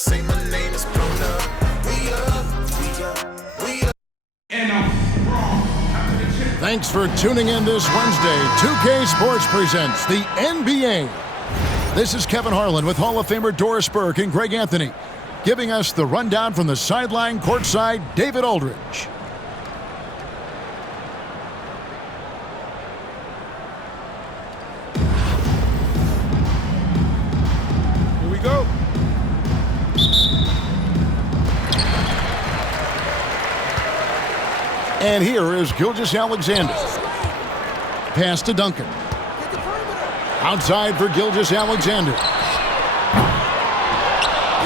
Say my name is blown up. We up, we up. Thanks for tuning in this Wednesday. 2K Sports presents the NBA. This is Kevin Harlan with Hall of Famer Doris Burke and Greg Anthony, giving us the rundown from the sideline courtside, David Aldridge. Here we go. And here is Gilgeous-Alexander. Pass to Duncan. Outside for Gilgeous-Alexander.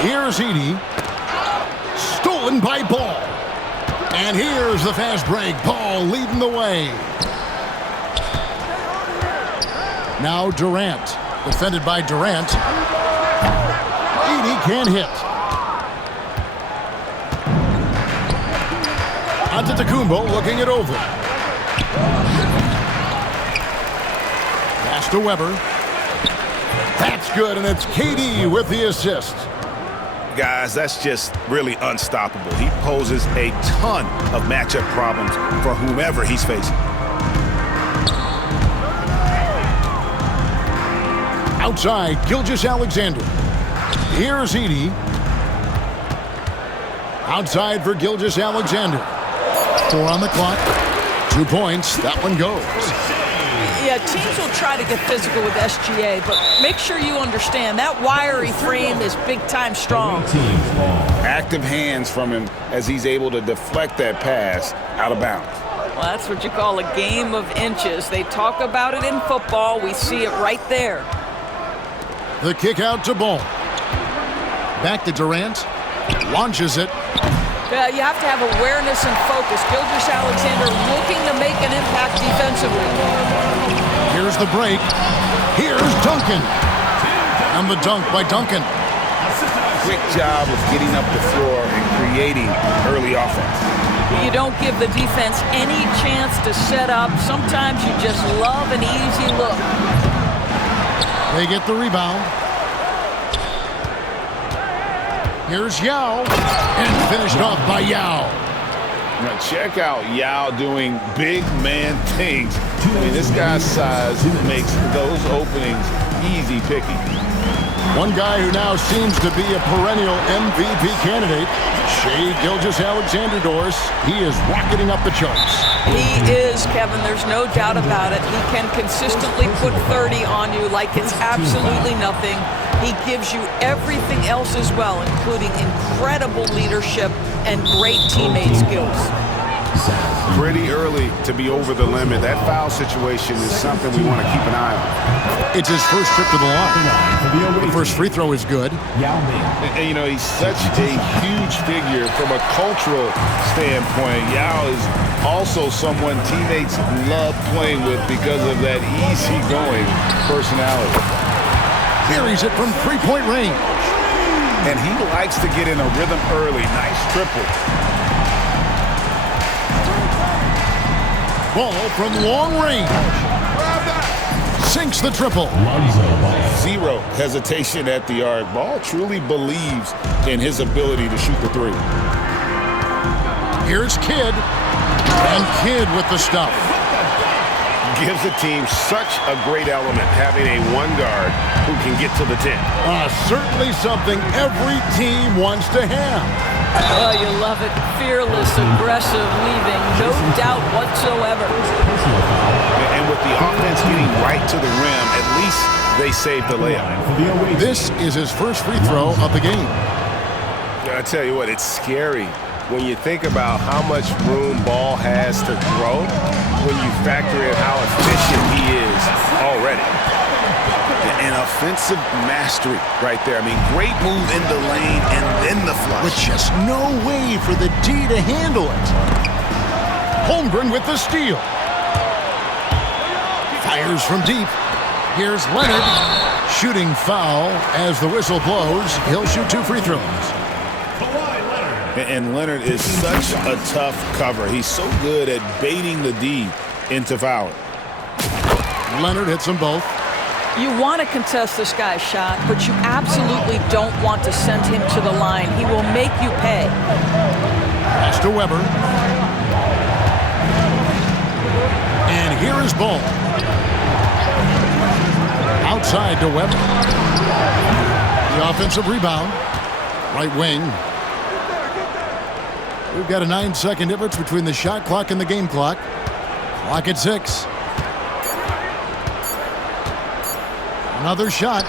Here's Edey. Stolen by Ball. And here's the fast break. Ball leading the way. Now Durant. Defended by Durant. Edey can't hit. Antetokounmpo looking it over. Pass to Weber. That's good, and it's KD with the assist. Guys, that's just really unstoppable. He poses a ton of matchup problems for whomever he's facing. Outside, Gilgeous-Alexander. Here's Edey. Outside for Gilgeous-Alexander. 4 on the clock. 2 points. That one goes. Yeah, teams will try to get physical with SGA, but make sure you understand that wiry frame is big-time strong. Active hands from him as he's able to deflect that pass out of bounds. Well, that's what you call a game of inches. They talk about it in football. We see it right there. The kick out to Ball. Back to Durant. Launches it. You have to have awareness and focus. Gilgeous-Alexander looking to make an impact defensively. Here's the break. Here's Duncan. And the dunk by Duncan. Quick job of getting up the floor and creating early offense. You don't give the defense any chance to set up. Sometimes you just love an easy look. They get the rebound. Here's Yao. And finished off by Yao. Now check out Yao doing big man things. I mean, this guy's size makes those openings easy picking. One guy who now seems to be a perennial MVP candidate, Shai Gilgeous-Alexander. Doris. He is rocketing up the charts. He is, Kevin. There's no doubt about it. He can consistently put 30 on you like it's absolutely nothing. He gives you everything else as well, including incredible leadership and great teammate skills. Pretty early to be over the limit. That foul situation is something we want to keep an eye on. It's his first trip to the line. The first free throw is good. And you know, he's such a huge figure from a cultural standpoint. Yao is also someone teammates love playing with because of that easygoing personality. Carries it from three-point range. And he likes to get in a rhythm early. Nice triple. Ball from long range. Sinks the triple. Zero hesitation at the arc. Ball truly believes in his ability to shoot the three. Here's Kidd. And Kidd with the stuff. Gives the team such a great element having a one guard who can get to the 10. Certainly something every team wants to have. Oh, you love it. Fearless, aggressive, leaving. No doubt whatsoever. And with the offense getting right to the rim, at least they saved the layup. This is his first free throw of the game. I tell you what, it's scary when you think about how much room Ball has to grow when you factor in how efficient he is already. An offensive mastery right there. I mean, great move in the lane and then the flush. With just no way for the D to handle it. Holmgren with the steal. Fires from deep. Here's Leonard. Shooting foul as the whistle blows. He'll shoot 2 free throws. And Leonard is such a tough cover. He's so good at baiting the D into fouling. Leonard hits them both. You want to contest this guy's shot, but you absolutely don't want to send him to the line. He will make you pay. Pass to Weber. And here is Ball. Outside to Weber. The offensive rebound. Right wing. We've got a 9-second difference between the shot clock and the game clock. Clock at 6. Another shot,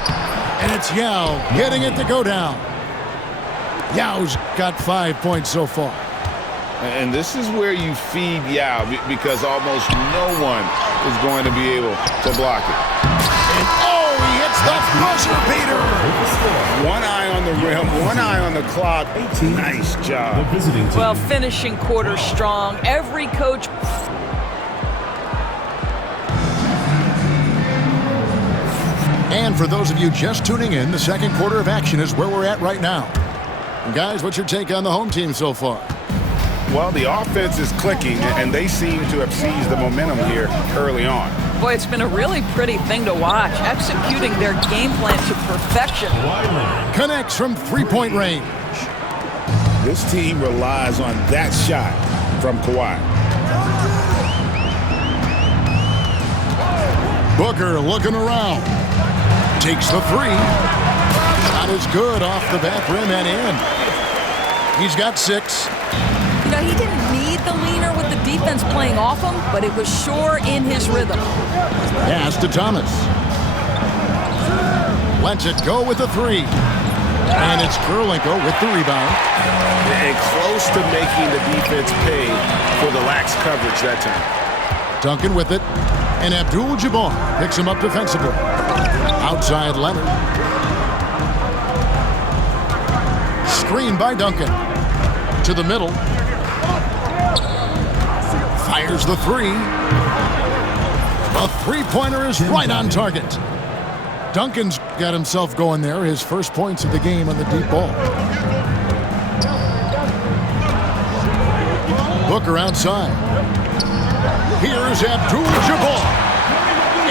and it's Yao getting it to go down. Yao's got 5 points so far. And this is where you feed Yao because almost no one is going to be able to block it. And he hits the buzzer beater. One eye on the rim, one eye on the clock. Nice job. Well, finishing quarter strong. Every coach. And for those of you just tuning in, the second quarter of action is where we're at right now. And guys, what's your take on the home team so far? Well, the offense is clicking, and they seem to have seized the momentum here early on. Boy, it's been a really pretty thing to watch, executing their game plan to perfection. Connects from three-point range. This team relies on that shot from Kawhi. Booker looking around. Takes the three. Shot is good off the back rim and in. He's got 6. You know, he didn't need the leaner with the defense playing off him, but it was sure in his rhythm. Pass to Thomas. Lets it go with the 3. And it's Kurlenko with the rebound. And close to making the defense pay for the lax coverage that time. Duncan with it. And Abdul-Jabbar picks him up defensively. Outside Leonard. Screen by Duncan. To the middle. Fires the 3. The three-pointer is right on target. Duncan's got himself going there. His first points of the game on the deep ball. Booker outside. Here's Abdul-Jabbar.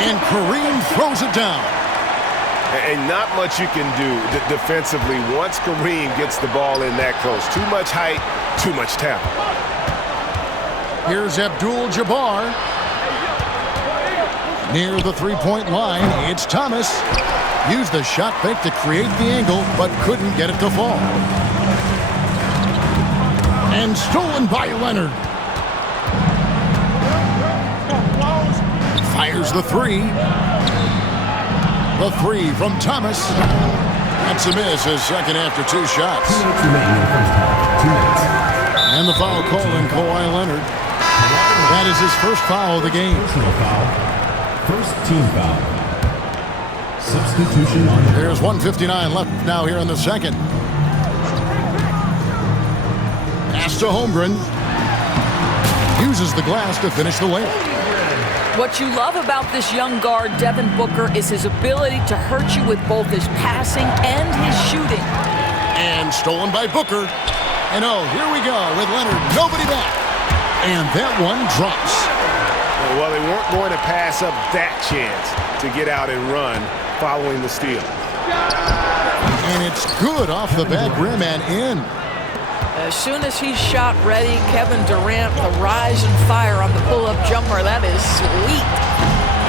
And Kareem throws it down. And not much you can do defensively once Kareem gets the ball in that close. Too much height, too much talent. Here's Abdul-Jabbar. Near the three-point line, it's Thomas. Used the shot fake to create the angle, but couldn't get it to fall. And stolen by Leonard. Fires the 3. The 3 from Thomas. That's a miss, his second after 2 shots. And the foul call on Kawhi Leonard. That is his first foul of the game. First team foul. Substitution on the There's 1:59 left now here in the second. Pass to Holmgren. Uses the glass to finish the layup. What you love about this young guard, Devin Booker, is his ability to hurt you with both his passing and his shooting. And stolen by Booker. And here we go with Leonard. Nobody back. And that one drops. Well, they weren't going to pass up that chance to get out and run following the steal. And it's good off the back rim and in. As soon as he's shot ready, Kevin Durant, the rise and fire on the pull-up jumper. That is sweet.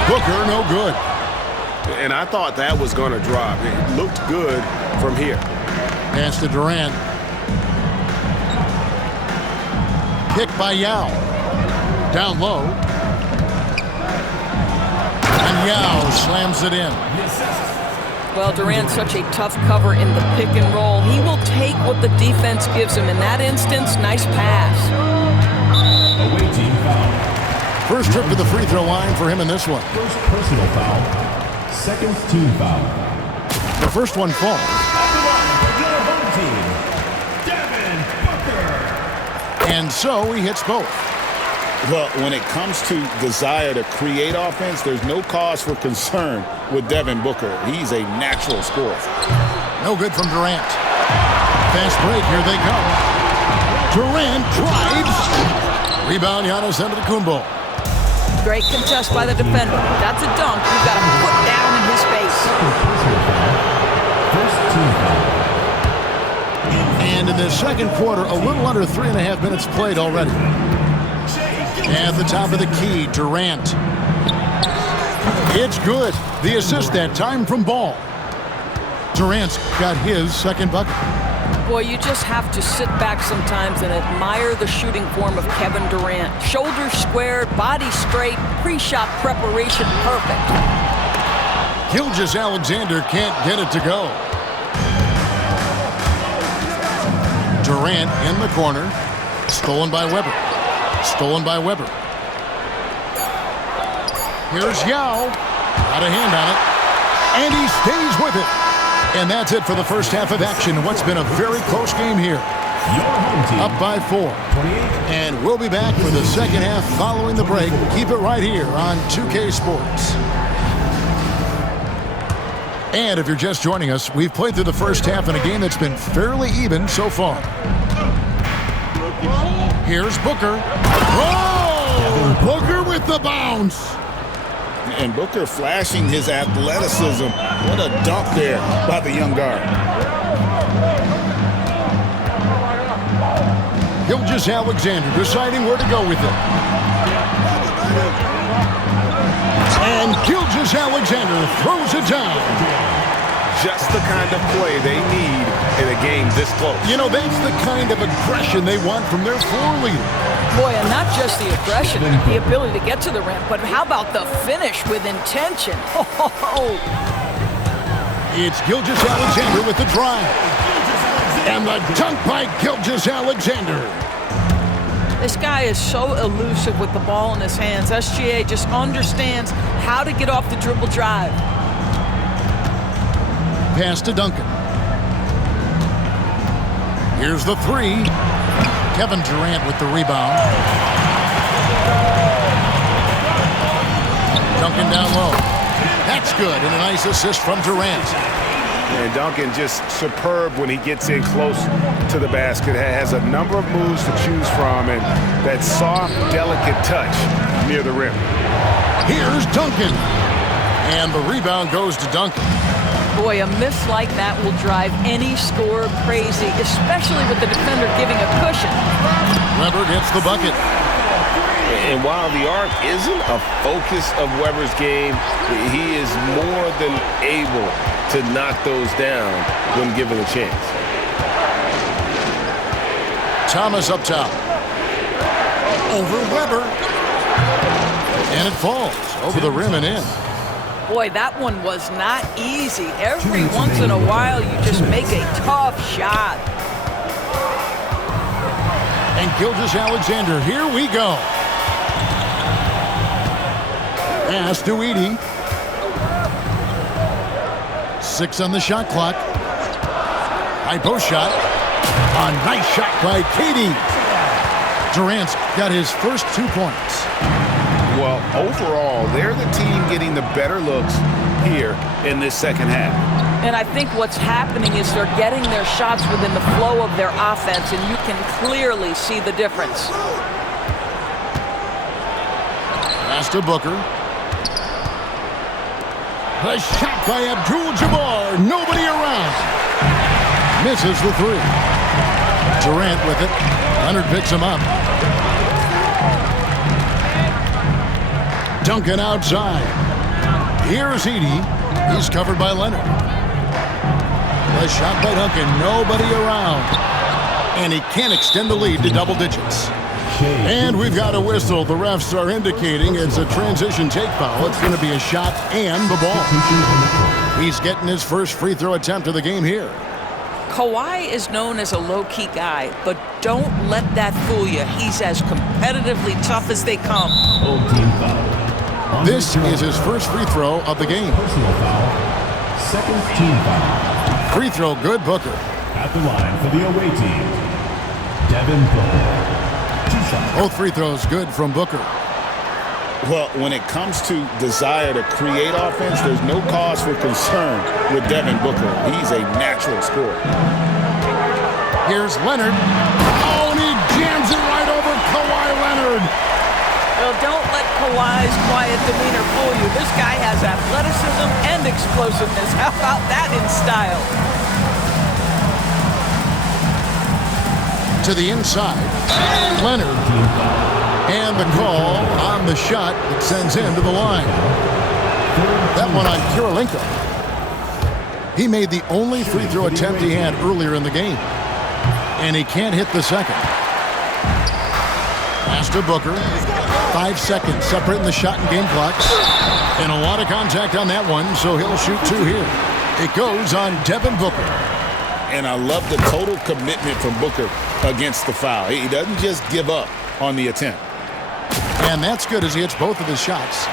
Booker, no good. And I thought that was going to drop. It looked good from here. Pass to Durant. Pick by Yao. Down low. And Yao slams it in. Well, Durant's such a tough cover in the pick and roll. He will take what the defense gives him. In that instance, nice pass. away team foul. First trip to the free throw line for him in this one. First personal foul. Second team foul. The first one falls. At the line for your home team, Devin Booker. And so he hits both. Well, when it comes to desire to create offense, there's no cause for concern with Devin Booker. He's a natural scorer. No good from Durant. Fast break, here they come. Durant drives. Rebound, Giannis Antetokounmpo. Great contest by the defender. That's a dunk. You've got to put down in his face. First team foul. And in the second quarter, a little under 3.5 minutes played already. At the top of the key, Durant. It's good. The assist that time from Ball. Durant's got his second bucket. Boy, you just have to sit back sometimes and admire the shooting form of Kevin Durant. Shoulders squared, body straight, pre-shot preparation perfect. Gilgeous-Alexander can't get it to go. Durant in the corner. Stolen by Weber. Stolen by Weber. Here's Yao. Got a hand on it. And he stays with it. And that's it for the first half of action. What's been a very close game here. Your home team. Up by 4. 28. And we'll be back for the second half following the break. Keep it right here on 2K Sports. And if you're just joining us, we've played through the first half in a game that's been fairly even so far. Here's Booker. Oh! Booker with the bounce. And Booker flashing his athleticism. What a dunk there by the young guard. Gilgeous-Alexander deciding where to go with it. And Gilgeous-Alexander throws it down. Just the kind of play they need in a game this close. You know, that's the kind of aggression they want from their floor leader. Boy, and not just the aggression, the ability to get to the rim, but how about the finish with intention? Oh. It's Gilgeous-Alexander with the drive. And the dunk by Gilgeous-Alexander. This guy is so elusive with the ball in his hands. SGA just understands how to get off the dribble drive. Pass to Duncan. Here's the three. Kevin Durant with the rebound. Duncan down low. That's good, and a nice assist from Durant. And Duncan just superb when he gets in close to the basket. Has a number of moves to choose from, and that soft, delicate touch near the rim. Here's Duncan. And the rebound goes to Duncan. Boy, a miss like that will drive any scorer crazy, especially with the defender giving a cushion. Weber gets the bucket. And while the arc isn't a focus of Weber's game, he is more than able to knock those down when given a chance. Thomas up top. Over Weber. And it falls over the rim and in. Boy, that one was not easy. Every once in a while, you just make a tough shot. And Gilgeous-Alexander, here we go. Pass to Edey. 6 on the shot clock. High post shot. A nice shot by Katie. Durant's got his first 2 points. Well, overall, they're the team getting the better looks here in this second half. And I think what's happening is they're getting their shots within the flow of their offense, and you can clearly see the difference. Pass to Booker. The shot by Abdul-Jabbar. Nobody around. Misses the 3. Durant with it. Leonard picks him up. Duncan outside. Here's Edey. He's covered by Leonard. The shot by Duncan. Nobody around. And he can't extend the lead to double digits. And we've got a whistle. The refs are indicating it's a transition take foul. It's going to be a shot and the ball. He's getting his first free throw attempt of the game here. Kawhi is known as a low-key guy, but don't let that fool you. He's as competitively tough as they come. Home team foul. This is his first free throw of the game. Personal foul. Second team foul. Free throw good, Booker. At the line for the away team, Devin Booker. 2 shots. Both free throws good from Booker. Well, when it comes to desire to create offense, there's no cause for concern with Devin Booker. He's a natural scorer. Here's Leonard. Oh, and he jams it right over Kawhi Leonard. Well, don't let Kawhi's quiet demeanor fool you. This guy has athleticism and explosiveness. How about that in style? To the inside, Leonard. And the call on the shot that sends him to the line. That one on Kirilenko. He made the only free throw attempt he had earlier in the game. And he can't hit the second. Pass to Booker. 5 seconds separating the shot and game clocks. And a lot of contact on that one, so he'll shoot 2 here. It goes on Devin Booker. And I love the total commitment from Booker against the foul. He doesn't just give up on the attempt. And that's good as he hits both of his shots.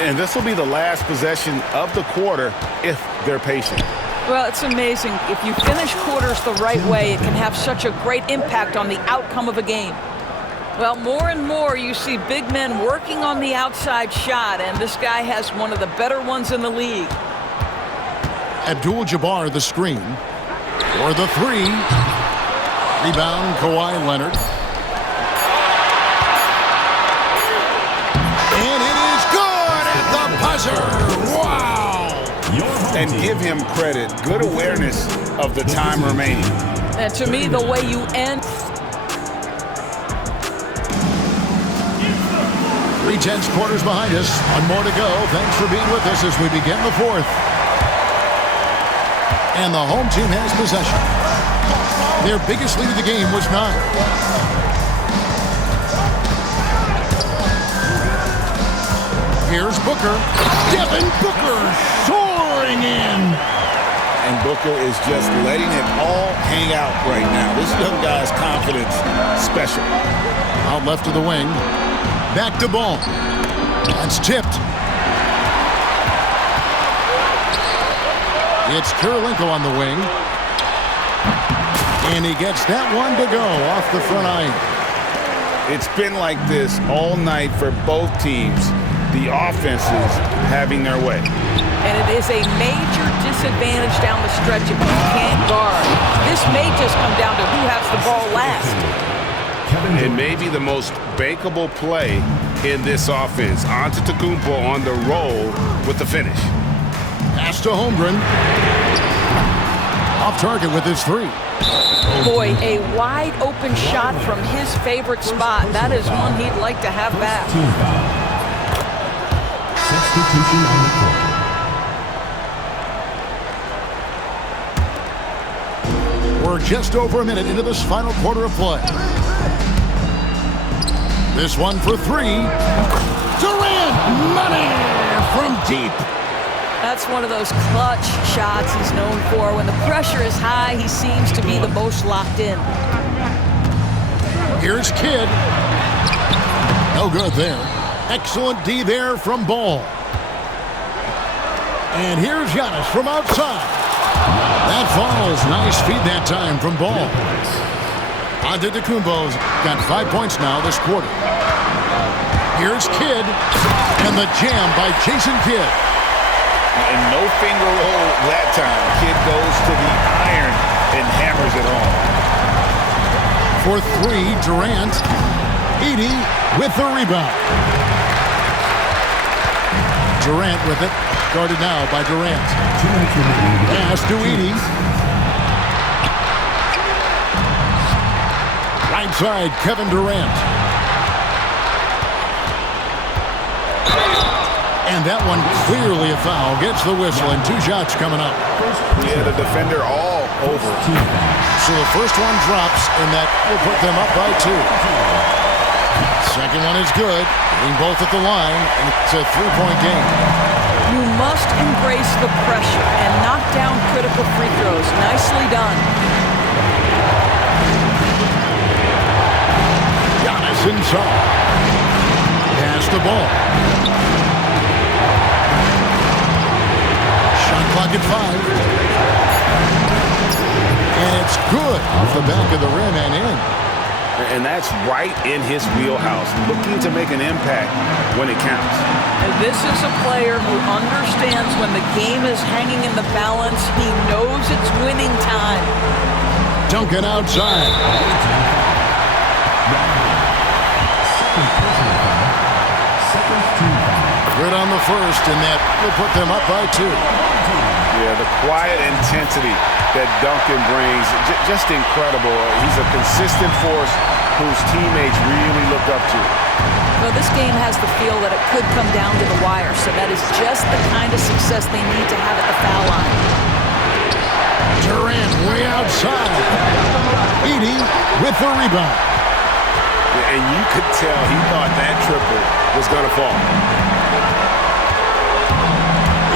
And this will be the last possession of the quarter if they're patient. Well, it's amazing. If you finish quarters the right way, it can have such a great impact on the outcome of a game. Well, more and more you see big men working on the outside shot, and this guy has one of the better ones in the league. Abdul-Jabbar the screen. For the 3. Rebound, Kawhi Leonard. And it is good at the buzzer. Wow! And give him credit. Good awareness of the time remaining. And to me, the way you end... 3/10 quarters behind us. One more to go. Thanks for being with us as we begin the 4th. And the home team has possession. Their biggest lead of the game was 9. Here's Booker. Devin Booker soaring in. And Booker is just letting it all hang out right now. This young guy's confidence special. Out left to the wing. Back to ball. That's tipped. It's Kirilenko on the wing. And he gets that one to go off the front iron. It's been like this all night for both teams. The offenses having their way. And it is a major disadvantage down the stretch if you can't guard. This may just come down to who has the ball last. It may be the most bankable play in this offense. Antetokounmpo on the roll with the finish. Pass to Holmgren. Off target with his 3. Boy, a wide open shot from his favorite spot. That is one he'd like to have back. Substitution on the court. We're just over a minute into this final quarter of play. This one for 3. Durant, money from deep. That's one of those clutch shots he's known for. When the pressure is high, he seems to be the most locked in. Here's Kidd. No good there. Excellent D there from Ball. And here's Giannis from outside. That falls. Nice feed that time from Ball. Antetokounmpo's got 5 points now this quarter. Here's Kidd. And the jam by Jason Kidd. And no finger roll that time. Kid goes to the iron and hammers it home. For 3, Durant. Edey with the rebound. Durant with it. Guarded now by Durant. Pass to Edey. Right side, Kevin Durant. And that one clearly a foul. Gets the whistle and 2 shots coming up. Yeah, the defender all over. So the first one drops, and that will put them up by 2. Second one is good. Getting both at the line, and it's a 3-point game. You must embrace the pressure and knock down critical free throws. Nicely done. Giannis inside. Pass the ball. Shot clock at 5. And it's good off the back of the rim and in. And that's right in his wheelhouse, looking to make an impact when it counts. And this is a player who understands when the game is hanging in the balance. He knows it's winning time. Duncan outside. the first, and that will put them up by 2. Yeah, the quiet intensity that Duncan brings, just incredible. He's a consistent force whose teammates really look up to. Well, this game has the feel that it could come down to the wire, so that is just the kind of success they need to have at the foul line. Durant way outside. Edey with the rebound. And you could tell he thought that triple was going to fall.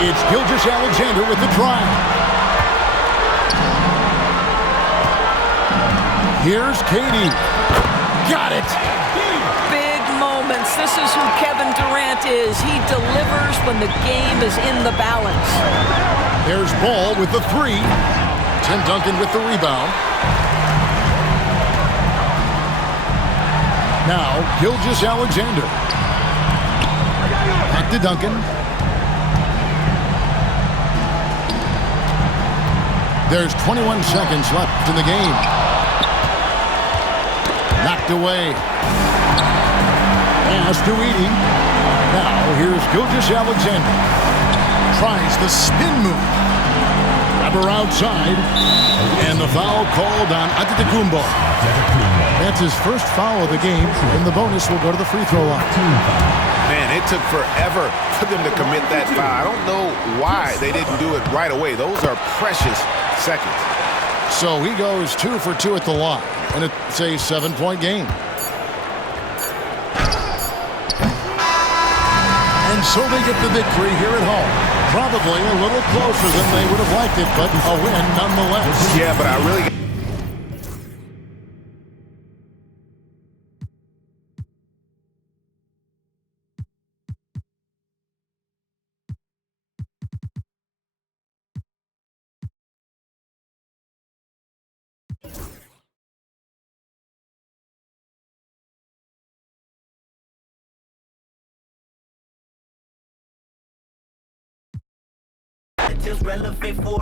It's Gilgeous-Alexander with the try. Here's Katie. Got it. Big moments. This is who Kevin Durant is. He delivers when the game is in the balance. There's Ball with the 3. Tim Duncan with the rebound. Now, Gilgeous-Alexander. Back to Duncan. There's 21 seconds left in the game. Knocked away. Pass to Edey. Now, here's Gilgeous-Alexander. Tries the spin move. Grabber outside. And the foul called on Antetokounmpo. That's his first foul of the game, and the bonus will go to the free throw line. Man, it took forever for them to commit that foul. I don't know why they didn't do it right away. Those are precious seconds. So he goes 2 for 2 at the line, and it's a 7-point game. And so they get the victory here at home. Probably a little closer than they would have liked it, but a win nonetheless. Yeah, but I really... It's relevant for